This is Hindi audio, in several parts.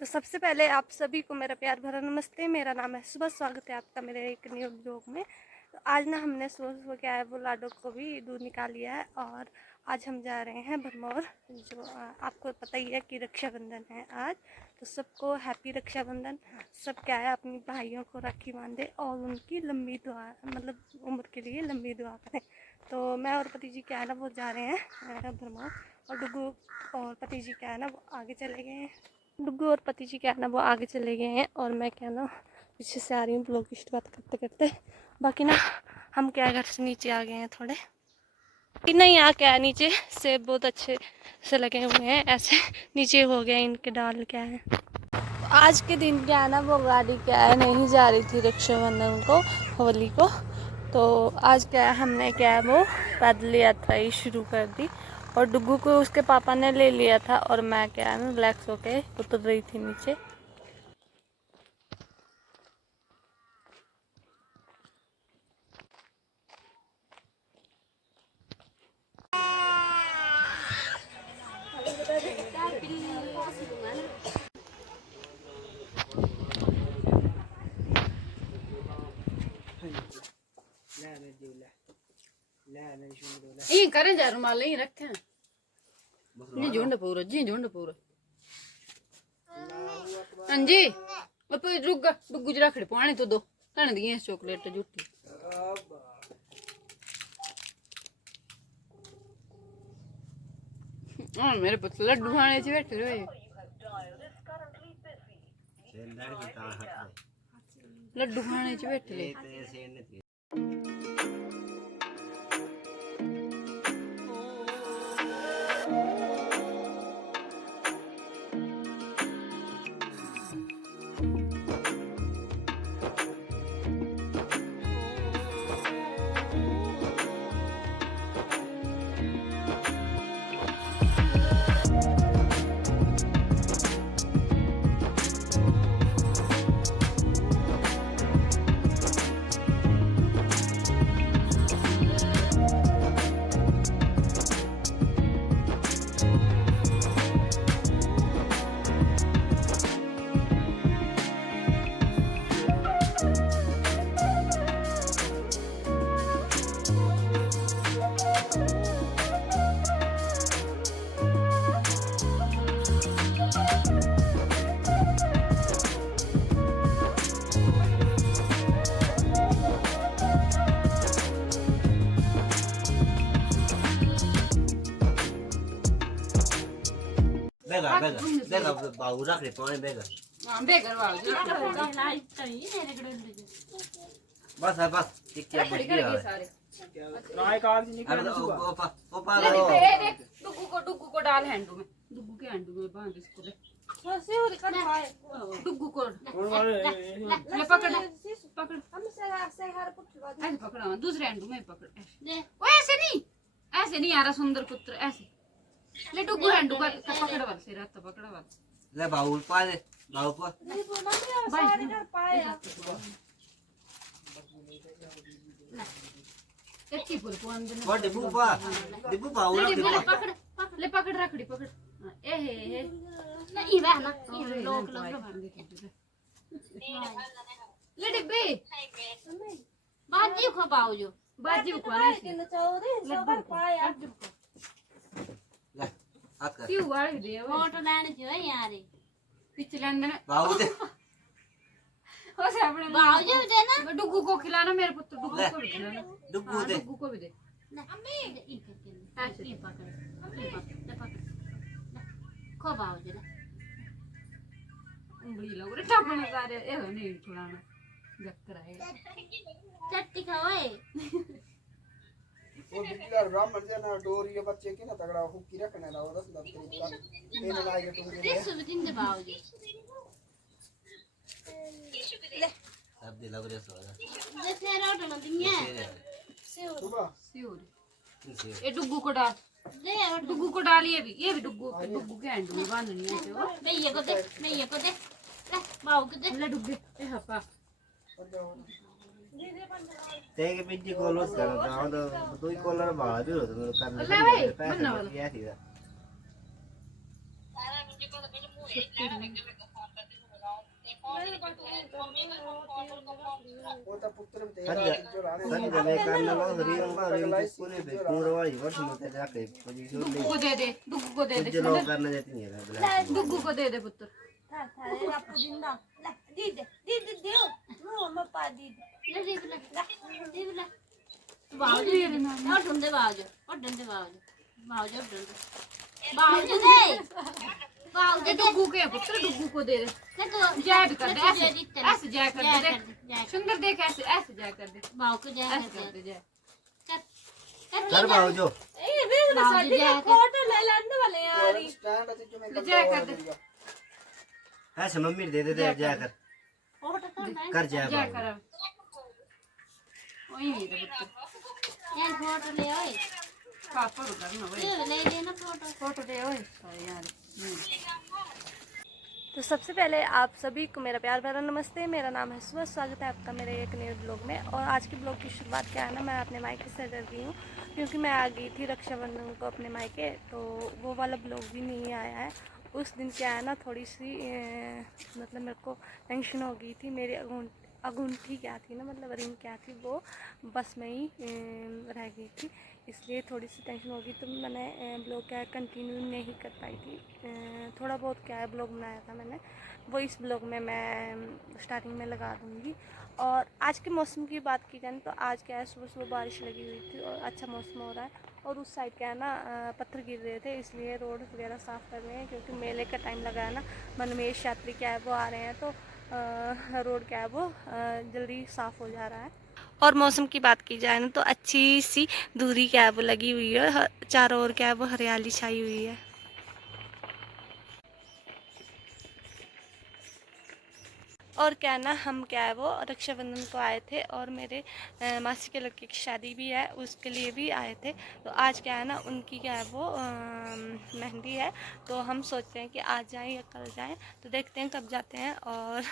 तो सबसे पहले आप सभी को मेरा प्यार भरा नमस्ते। मेरा नाम है सुबह, स्वागत है आपका मेरे एक न्यू ब्लॉग में। तो आज ना हमने सुबह सुबह क्या है वो लाडो को भी दूध निकाल लिया है और आज हम जा रहे हैं भरमौर। जो आपको पता ही है कि रक्षाबंधन है आज, तो सबको हैप्पी रक्षाबंधन। सब क्या है अपनी भाइयों को राखी बांधे और उनकी लंबी दुआ, मतलब उम्र के लिए लंबी दुआ करें। तो मैं और पति जी क्या है ना वो जा रहे हैं भरमौर, और डुगू और पति जी क्या है ना वो आगे चले गए हैं। डुग्गू और पति जी क्या है ना वो आगे चले गए हैं और मैं क्या ना पीछे से आ रही हूँ ब्लॉग की बात करते करते। बाकी ना हम क्या घर से नीचे आ गए हैं थोड़े कि नहीं, यहाँ क्या है नीचे सेब बहुत अच्छे से लगे हुए हैं, ऐसे नीचे हो गए इनके डाल क्या है। आज के दिन क्या है ना वो गाड़ी क्या है नहीं जा रही थी रक्षाबंधन को, होली को। तो आज क्या है हमने क्या है वो पैदल यात्रा ही शुरू कर दी और डुग्गू को उसके पापा ने ले लिया था और मैं क्या है ना रिलैक्स होके उतर रही थी नीचे। ये करें जा रुमाल नहीं रखे जी झुंड पूरा हाँ जी डुगू जरा खड़े पानी तो दो कण दी चॉकलेट झूठी हाँ मेरे पुत्र लड्डू खाने से बैठे रहे लड्डू खाने से बैठे रहे। बेगा बाऊ रख ले पानी बेगा हां बेगर वाल बस ठीक क्या बच गया सारे राय काग जी निकल ओपा डुगू को डाल हैंडू में डुगू के हैंडू में बांध इसको ले कैसे हो रखा है डुगू को ले पकड़ हम से हर पुत्र ऐसे पकड़ा दूसरे हैंडू में पकड़ ओ ऐसे नहीं आ रहा सुंदर पुत्र ऐसे ले डुगू हैंडू का पकड़ वाल से रहता पकड़ वाल ले बाऊ पा दे बाऊ पा नहीं बोला मैं सारे कर पाया कच्ची फूल को अंदर वो डिब्बू बाऊ रख ले पकड़ रखड़ी पकड़ ए हे नहीं वह ना लोग ले डिब्बे बाजी को पाओ जो बाजी को ना के चौरे सब पाया ले हाथ कर क्यों वाले दे फोटो लेने जो यार पिछले अंदर बाऊ दे हो से अपने बाओ जो दे ना डुगू को खिलाना मेरे पुत्र डुगू को भी देना डुगू दे डुगू को भी दे अम्मी ये पकड़ खो बाओ जो उंगली लग रही टापन सारे ए नहीं खिलाना जक्कर आएगा चट्टी खाओए वो बिल्ला ब्राह्मण जे ना डोरी के बच्चे के ना तगड़ा हुक्की रखने ना वो 10 तरीका इन लाए के तुम किस दिन दे बाओ जो सब दे लग रहा सो जे फेर आउट ना दिया सुबह सियोर ये डुगू को डाल दे और डुगू को डाल ये भी डुगू के हैंड में बांधनी है जो मैं ये को दे ले बाओ को दे ले डुगू ए हपा ते के पिंजी कोलोस कर दाओ तो दो ही कोलर बाहर भी होते मेरे करने ले भाई पैसे बनना वाला क्या थी वो तो पुत्र में तेरा सच जो राणे सच जमे करना लो रिंग बा रिंग पूरे पे कुंवर वाली वर्ष में ते जाके पोजीशन डुगू को दे दे, डुगू को दे दे, जो लोग करना जाती नहीं है बुला डुगू को दे दे पुत्र। बावजू ये ना और ढूंढे बावजू और ढूंढे बावजू बावजू ढूंढे बावजू दे डुगू के पुत्र, डुगू को दे दे। जय भी कर दे, ऐसे ऐसे जय कर दे, देख सुंदर देख, ऐसे ऐसे जय कर दे, बाव को जय ऐसे कर दे जय। कर बाओ जो फोटो ले लेने वाले यार स्टैंड है जो मैं जय कर दे, ऐसे मम्मी दे दे दे जा कर कर जा जय बाओ कर। वही मेरे पुत्र यार फोटो ले ओए पापा को करना वही ले लेना फोटो फोटो दे ओए यार। तो सबसे पहले आप सभी को मेरा प्यार भरा नमस्ते। मेरा नाम है सुबह, स्वागत है आपका मेरे एक नए ब्लॉग में। और आज के ब्लॉग की शुरुआत क्या है ना, मैं अपने मायके से कर रही हूँ क्योंकि मैं आ गई थी रक्षाबंधन को अपने मायके, तो वो वाला ब्लॉग भी नहीं आया है। उस दिन क्या है ना, थोड़ी सी मतलब मेरे को टेंशन हो गई थी। मेरी अगूंठी क्या थी ना, मतलब रिंग क्या थी, वो बस में ही रह गई थी, इसलिए थोड़ी सी टेंशन हो गई। तो मैंने ब्लॉग क्या है कंटिन्यू नहीं कर पाई थी। थोड़ा बहुत क्या है ब्लॉग बनाया था मैंने, वो इस ब्लॉग में मैं स्टार्टिंग में लगा दूँगी। और आज के मौसम की बात की जाए तो आज क्या है, सुबह सुबह बारिश लगी हुई थी और अच्छा मौसम हो रहा है। और उस साइड क्या है ना, पत्थर गिर रहे थे, इसलिए रोड वगैरह साफ़ कर रहे हैं क्योंकि मेले का टाइम लगा है ना। मनमेश यात्री क्या है वो आ रहे हैं, तो रोड क्या है वो जल्दी साफ़ हो जा रहा है। और मौसम की बात की जाए ना तो अच्छी सी दूरी क्या है वो लगी हुई है, चारों ओर क्या है वो हरियाली छाई हुई है। और क्या है ना, हम क्या है वो रक्षाबंधन को आए थे और मेरे मासी के लड़के की शादी भी है, उसके लिए भी आए थे। तो आज क्या है ना, उनकी क्या है वो मेहंदी है, तो हम सोचते हैं कि आज जाएं या कल जाएं, तो देखते हैं कब जाते हैं। और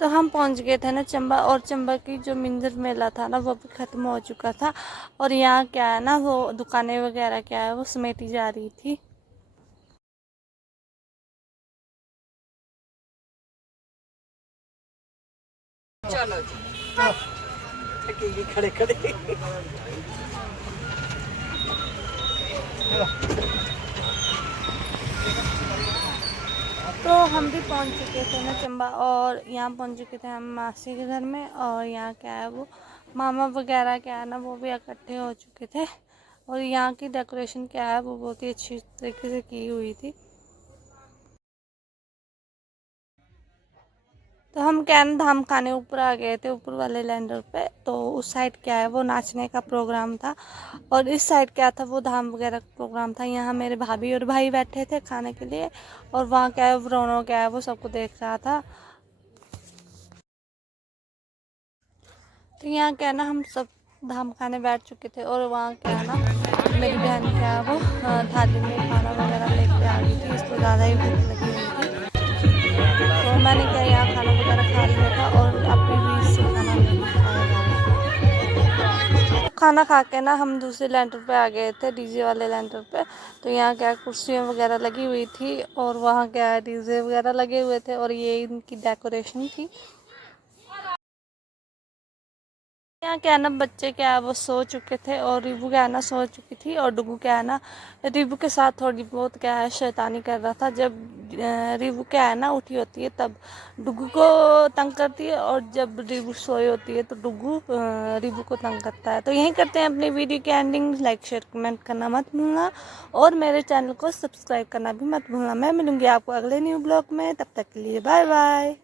तो हम पहुंच गए थे ना चंबा, और चंबा की जो मिंजर मेला था ना वो भी ख़त्म हो चुका था। और यहाँ क्या है ना, वो दुकानें वगैरह क्या है वो समेटी जा रही थी। चलो जी खड़े खड़े तो हम भी पहुंच चुके थे ना चंबा, और यहाँ पहुंच चुके थे हम मासी के घर में। और यहाँ क्या है वो मामा वगैरह क्या है ना वो भी इकट्ठे हो चुके थे। और यहाँ की डेकोरेशन क्या है वो बहुत ही अच्छी तरीके से की हुई थी। तो हम क्या है ना धाम खाने ऊपर आ गए थे, ऊपर वाले लैंडर पे। तो उस साइड क्या है वो नाचने का प्रोग्राम था, और इस साइड क्या था वो धाम वगैरह का प्रोग्राम था। यहाँ मेरे भाभी और भाई बैठे थे खाने के लिए, और वहाँ क्या है रोनो क्या है वो सबको देख रहा था। तो यहाँ क्या है ना हम सब धाम खाने बैठ चुके थे, और वहाँ क्या है ना मेरी बहन क्या है वो थाली में खाना वगैरह लेके आ गई थी, इसको ज़्यादा ही भूख लगी हुई थी। तो मैंने क्या यहाँ खाना वगैरह खा लिया था, और अभी भी इससे खाना नहीं खाया जा रहा था। खाना खा के ना हम दूसरे लेंटर पे आ गए थे, डीजे वाले लेंटर पे। तो यहाँ क्या कुर्सियाँ वगैरह लगी हुई थी और वहाँ क्या डीजे वगैरह लगे हुए थे और ये इनकी डेकोरेशन थी। यहाँ क्या है ना बच्चे क्या है वो सो चुके थे और रिबू क्या है ना सो चुकी थी और डुगू क्या है ना रिबू के साथ थोड़ी बहुत क्या है शैतानी कर रहा था। जब रिबू क्या है ना उठी होती है तब डुगू को तंग करती है और जब रिबू सोई होती है तो डुगू रिबू को तंग करता है। तो यहीं करते हैं अपनी वीडियो की एंडिंग। लाइक शेयर कमेंट करना मत भूलना और मेरे चैनल को सब्सक्राइब करना भी मत भूलना। मैं मिलूँगी आपको अगले न्यू ब्लॉग में, तब तक के लिए बाय बाय।